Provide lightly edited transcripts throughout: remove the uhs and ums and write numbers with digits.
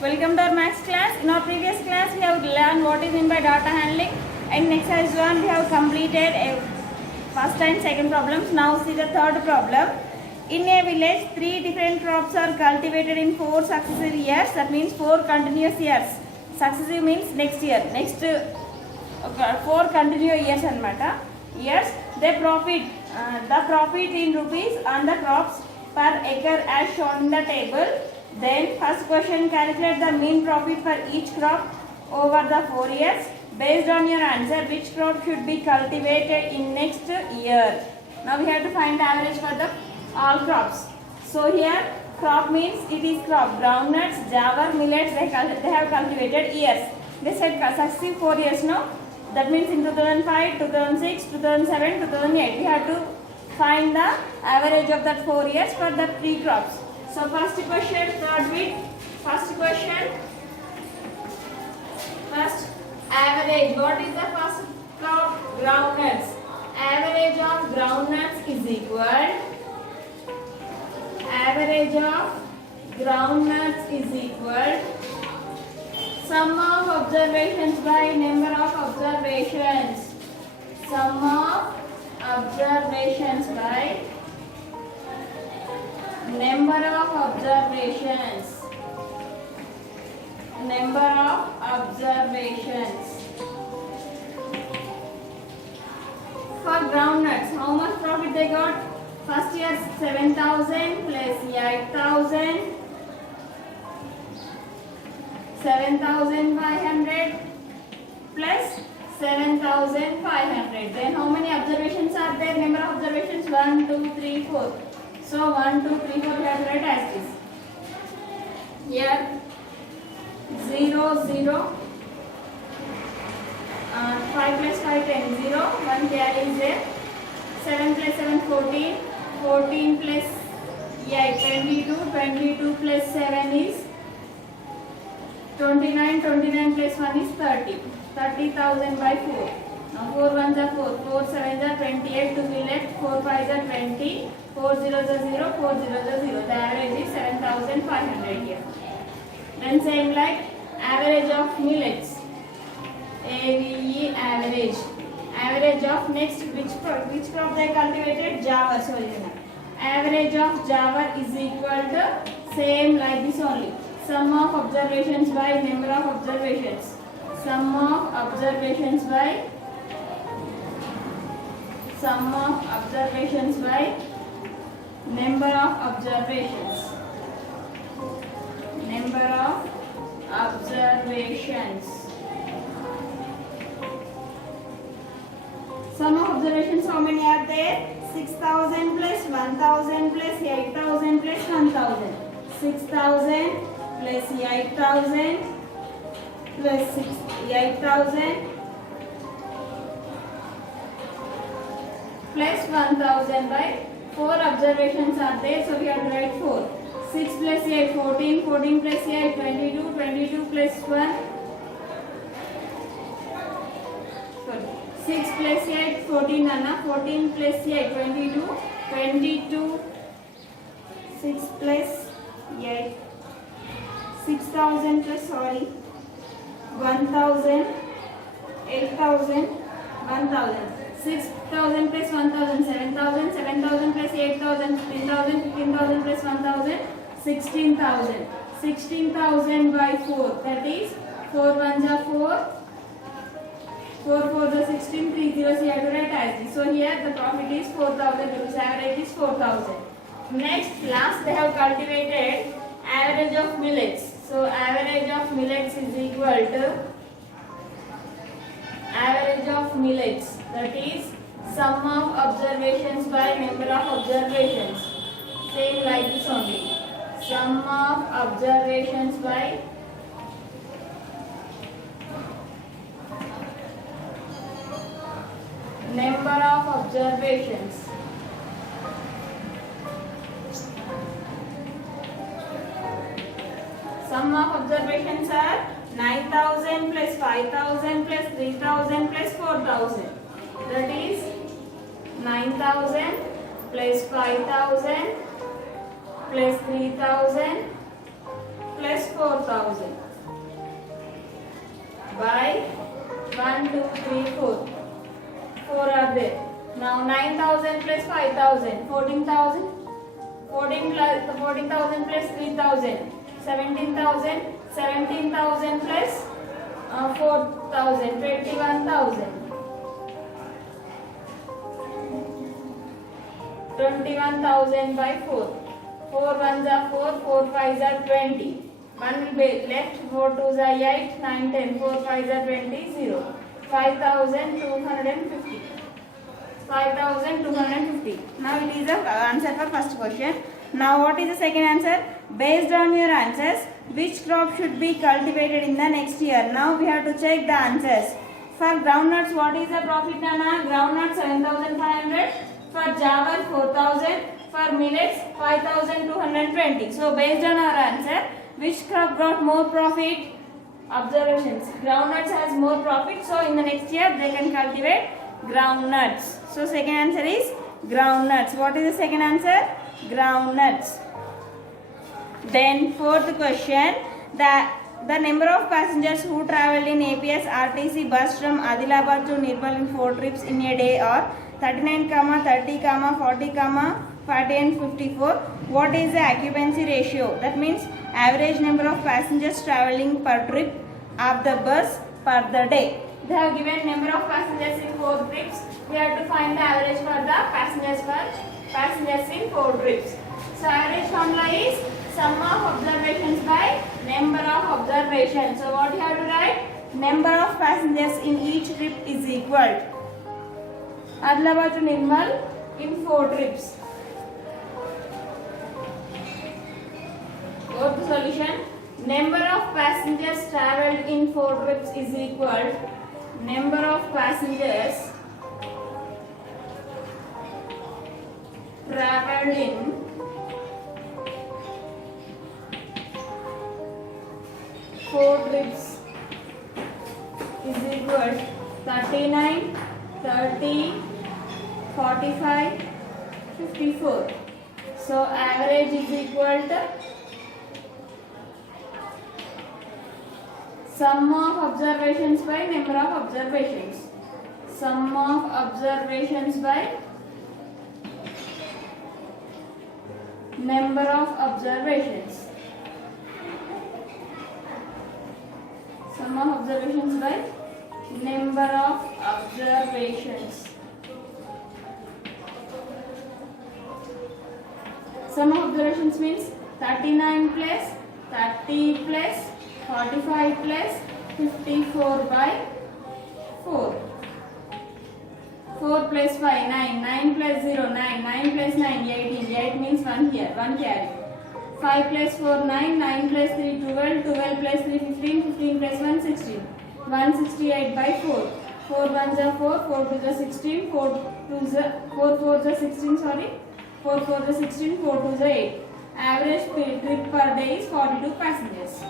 Welcome to our maths class. In our previous class, we have learned what is meant by data handling. And next exercise 1, we have completed a first and second problems. Now see the third problem. In a village, 3 different crops are cultivated in 4 successive years. That means 4 continuous years. Successive means next year. Next 4 continuous years anamata. Years. The profit in rupees on the crops per acre as shown in the table. Then first question, calculate the mean profit for each crop over the 4 years. Based on your answer, which crop should be cultivated in next year? Now we have to find the average for the all crops. So here crop means it is crop. Groundnuts, jawar, millets, they have cultivated years. They said successive 4 years, no? That means in 2005, 2006, 2007, 2008. We have to find the average of that 4 years for the 3 crops. So first question, start with first question. First average. What is the first crop? Groundnuts. Average of groundnuts is equal. Average of groundnuts is equal. Sum of observations by number of observations. Sum of observations by number of observations. Number of observations. For groundnuts, how much profit they got? First year 7,000 plus 8,000. 7,500 plus 7,500. Then how many observations are there? Number of observations 1, 2, 3, 4. So 1, 2, 3, 4 we have to write as this. Here 0, 0. 5 plus 5, 10, 0. 1 carry is there. 7 plus 7, 14. 14 plus 8, 22. 22 plus 7 is 29. 29 plus 1 is 30. 30,000 by 4. Now 4 1s are 4. 4 7s are 28. To be left. 4 5s are 20. 4 zeros are 0. 4 zeros are 0. The average is 7,500 here. Then same like average of millets. AVE average. Average of next which crop they cultivated? Jawar. Sorry. Average of jawar is equal to same like this only. Sum of observations by number of observations. Sum of observations by number of observations. Number of observations. Sum of observations, how many are there? 6,000 plus 1,000 plus 8,000 plus 1,000. 6,000 plus 8,000 plus 8,000 plus 1,000 by 4 observations are there, so we have to write 4. 6 plus 8, 14, 14 plus 8, 22, 22 plus 1. 6 plus 8, 14 Anna, 14 plus 8, 22, 22, 6 plus 8, 6,000 plus 1,000, 8,000, 1,000. 6,000 plus 1,000, 7,000, 7,000 plus 8,000, 15,000, 15,000 plus 1,000, 16,000. 16,000 by 4, that is 4 1s are 4, 4 4s are 16, 3 zeros you have to write as this. So here the profit is 4,000 rupees, average is 4,000. Next, last they have cultivated average of millets. So average of millets is equal to average of millets, that is sum of observations by number of observations. Same like this only. Sum of observations by number of observations. Sum of observations are 9,000 plus 5,000 plus 3,000 plus 4,000. That is 9,000 plus 5,000 plus 3,000 plus 4000 by 1, 2, 3, 4. 4 are there. Now 9000 plus 5000, 14,000. 14,000 plus 3,000, 17,000. 17,000 plus 4,000, 21,000. 21,000 by 4. 4 ones are 4, 4 fives are 20. 1 will be left, 4 twos are 8, 9, 10, 4 fives are 20, 0. 5,250. 5,250. Now it is the answer for first question. Now what is the second answer? Based on your answers, which crop should be cultivated in the next year? Now we have to check the answers. For groundnuts, what is the profit, Nana? Groundnuts 7,500. For jawar 4,000. For millets 5,220. So based on our answer, which crop brought more profit? Observations. Groundnuts has more profit, so in the next year they can cultivate groundnuts. So second answer is groundnuts. What is the second answer? Groundnuts. Then fourth question, the number of passengers who travelled in APS RTC bus from Adilabad to Nirmal in 4 trips in a day are 39, 30, 40, 40 and 54. What is the occupancy ratio? That means average number of passengers travelling per trip of the bus per the day. They have given number of passengers in 4 trips. We have to find the average for the passengers in 4 trips. So average formula is sum of observations by number of observations. So what you have to write? Number of passengers in each trip is equal. Adilabad to Nirmal in 4 trips. Fourth solution. Number of passengers travelled in 4 trips is equal. Number of passengers travelled in 4 trips is equal 39, 30, 45, 54. So average is equal to sum of observations by number of observations. Sum of observations by number of observations. Sum of observations by number of observations. Sum of observations means 39 plus 30 plus 45 plus 54 by 4. 4 plus 5, 9. 9 plus 0, 9. 9 plus 9, 18. 8 means 1 here, 1 carry. 5 plus 4, 9. 9 plus 3, 12. 12 plus 3, 15. 15 plus 1, 16. 168 by 4. 4 ones are 4. 4 twos are 16. 4 fours are 16, sorry. 4 fours are 16. 4 twos are 8. Average trip per day is 42 passengers.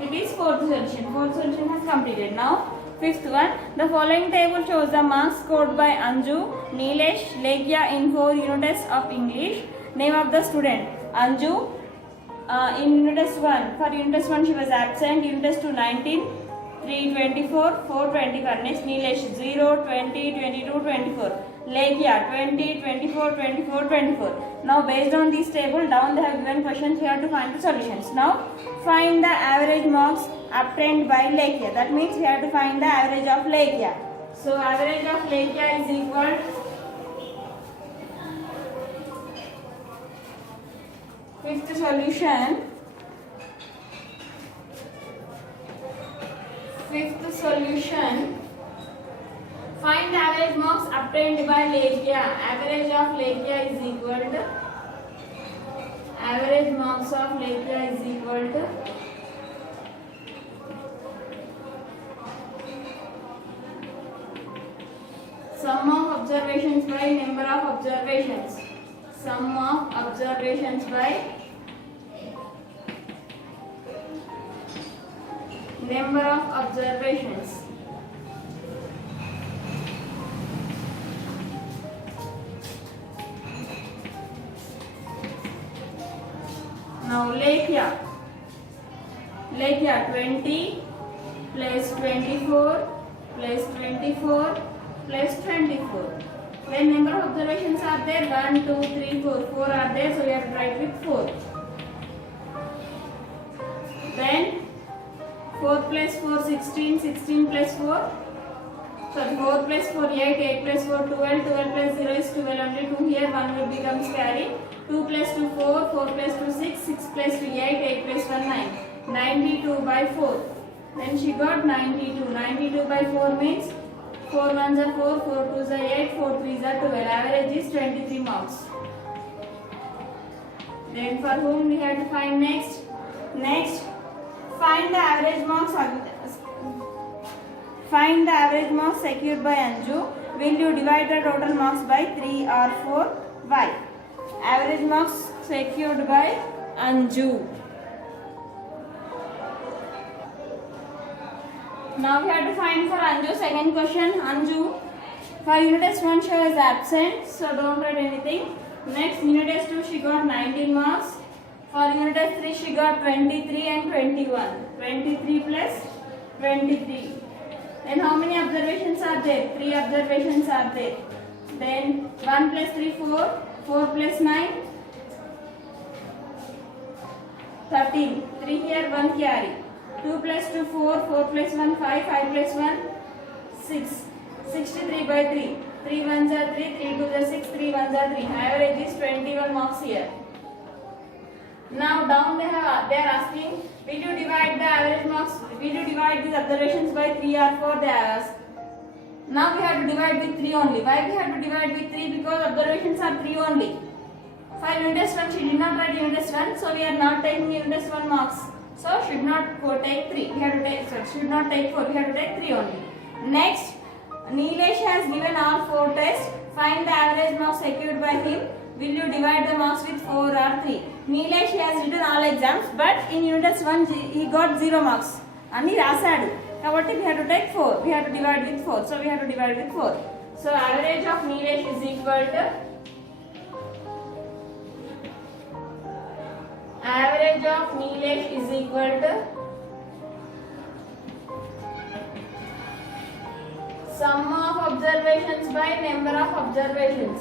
It is fourth solution. Fourth solution has completed. Now, fifth one. The following table shows the marks scored by Anju, Nilesh, Lekia in 4 unit tests of English. Name of the student. Anju. In unit test 1. For unit test 1 she was absent. Unit test 2 19, 3 24, 4 21. Next Nilesh 0, 20, 22, 24. Lekia 20, 24, 24, 24. Now based on this table down they have given questions. We have to find the solutions. Now find the average marks obtained by Lekia. That means we have to find the average of Lekia. So average of Lekia is equal fifth solution. Fifth solution. Find the average marks obtained by Lekia. Average of Lekia is equal to average marks of Lekia is equal to sum of observations by number of observations. Sum of observations by number of observations. Now Lekhya 20 plus 24 plus 24 plus 24. When number of observations are there? 1, 2, 3, 4. 4 are there, so we have to write with 4. Then 4 plus 4 16, 16 plus 4. Sorry, 4 plus 4 8, 8 plus 4 12, 12 plus 0 is 12, only 2 here, 1 will become carry. 2 plus 2 4, 4 plus 2 6, 6 plus 2 8, 8 plus 1 9. 92 by 4. Then she got 92. 92 by 4 means 4 1s are 4, 4 2s are 8, 4 3s are 12. Average is 23 marks. Then for whom we have to find next? Next, find the average marks. Find the average marks secured by Anju. Will you divide the total marks by 3 or 4? Why? Average marks secured by Anju. Now we have to find for Anju. Second question. Anju, for unit test 1 she was absent, so don't write anything. Next, unit test 2 she got 19 marks. For unit test 3 she got 23 and 21. 23 plus 23. Then how many observations are there? 3 observations are there. Then 1 plus 3 4, 4 plus 9 13. 3 here, 1 carry. 2 plus 2 4, 4 plus 1 5, 5 plus 1 6. 63 by 3. 3 1s are 3, 3 2s are 6, 3 1s are 3. Average is 21 marks here. Now down they are asking, will you divide the average marks? Will you divide these observations by 3 or 4? They ask. Now we have to divide with 3 only. Why we have to divide with 3? Because observations are 3 only. For unit test 1 she did not write unit test 1, so we are not taking unit test 1 marks. So should not take 3. We have to take, should not take 4. We have to take 3 only. Next, Nilesh has given all 4 tests. Find the average marks secured by him. Will you divide the marks with 4 or 3? Nilesh has written all exams, but in unit test 1 he got 0 marks. And he rasadu. Kabatti we have to take 4. We have to divide with 4. So we have to divide with 4. So average of Nilesh is equal to sum of observations by number of observations.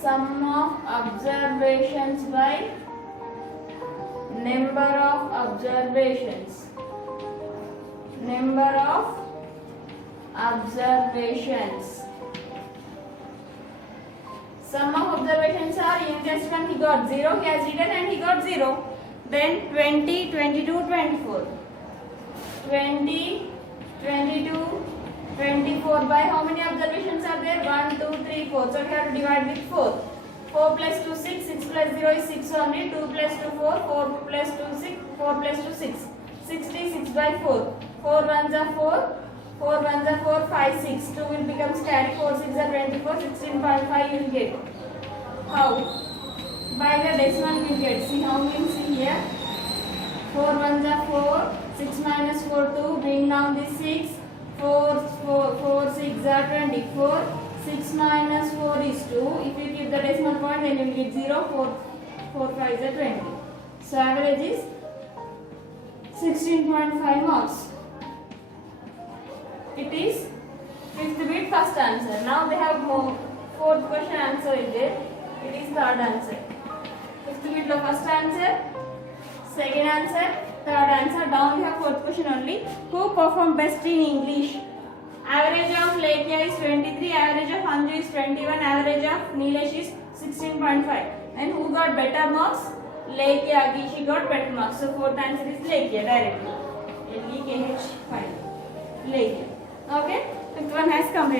Sum of observations by number of observations. Number of observations. Sum of observations are in test 1 he got 0, he has written and he got 0. Then 20, 22, 24. 20, 22, 24 by how many observations are there? 1, 2, 3, 4. So we have to divide with 4. 4 plus 2 6, 6 plus 0 is 6 only. 2 plus 2 4, 4 plus 2 6, 4 plus 2 6. 66 by 4. 4 1s are 4, 4 1s are 4, 5 6. 2 will become carry. 4 6 are 24, 16.5 will get. How? By the decimal we will get. See how we can see here. 4 1s are 4, 6 minus 4 2, bring down this 6. 4 6 are 24. 6 minus 4 is 2. If you keep the decimal point, then you will get 0. 4 5 is 20. So average is 16.5 marks. It is 5th bit first answer. Now they have more 4th question answer is there. It is third answer. 5th bit lo first answer, second answer, third answer. Down we have 4th question only. Who performed best in English? Average of Lekhya is 23, average of Anju is 21, average of Nilesh is 16.5. And who got better marks? Lekhya. She got better marks. So 4th answer is Lekhya directly. Lekhya. Okay. 5th one has completed.